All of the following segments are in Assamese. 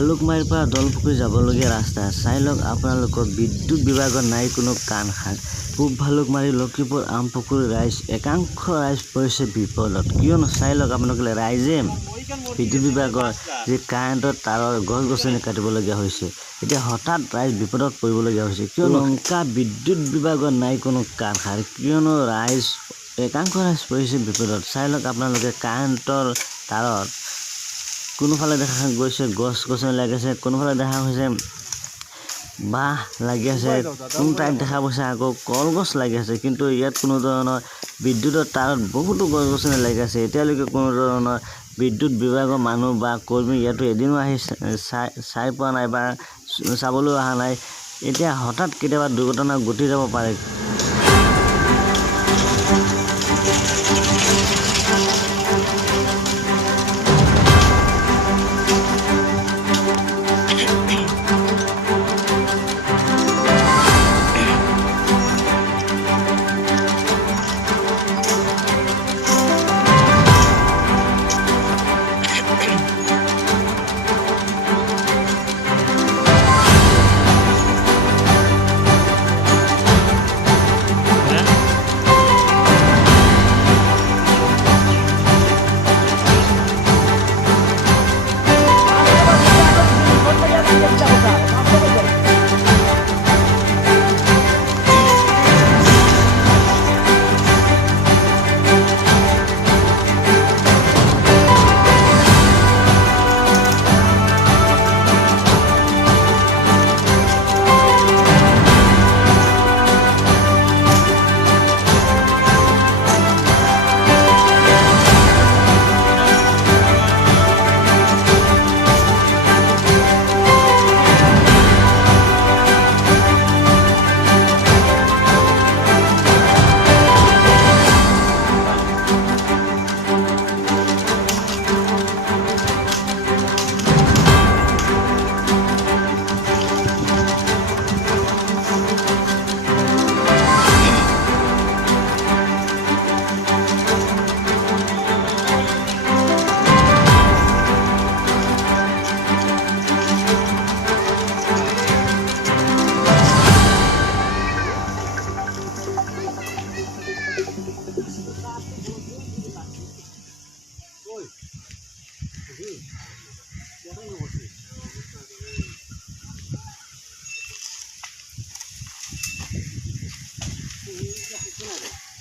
ভালুকমাৰীৰ পৰা দলপুখুৰী যাবলগীয়া ৰাস্তা চাই লওক আপোনালোকৰ বিদ্যুৎ বিভাগৰ নাই কোনো কাণ সাৰ। পূব ভালুকমাৰী লক্ষীপুৰ আমপুখুৰী ৰাইজ একাংশ ৰাইজ পৰিছে বিপদত। কিয়নো চাই লওক আপোনালোকে ৰাইজে বিদ্যুৎ বিভাগৰ যি কাৰেণ্টৰ তাৰৰ গছ গছনি কাটিবলগীয়া হৈছে। এতিয়া হঠাৎ ৰাইজ বিপদত পৰিবলগীয়া হৈছে কিয়নো লংকা বিদ্যুৎ বিভাগৰ নাই কোনো কাণ সাৰ। কিয়নো ৰাইজ একাংশ ৰাইজ পৰিছে বিপদত। চাই লওক আপোনালোকে কাৰেণ্টৰ তাৰত কোনোফালে দেখা গৈছে গছ গছনি লাগিছে, কোনোফালে দেখা গৈছে বাঁহ লাগি আছে, কোনো ঠাইত দেখা গৈছে আকৌ কলগছ লাগি আছে। কিন্তু ইয়াত কোনো ধৰণৰ বিদ্যুতৰ তাৰত বহুতো গছ গছনি লাগি আছে। এতিয়ালৈকে কোনো ধৰণৰ বিদ্যুৎ বিভাগৰ মানুহ বা কৰ্মী ইয়াতো এদিনো আহি চাই পোৱা নাই বা চাবলৈ অহা নাই। এতিয়া হঠাৎ কেতিয়াবা দুৰ্ঘটনা ঘটি যাব পাৰে।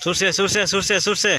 সুৰছে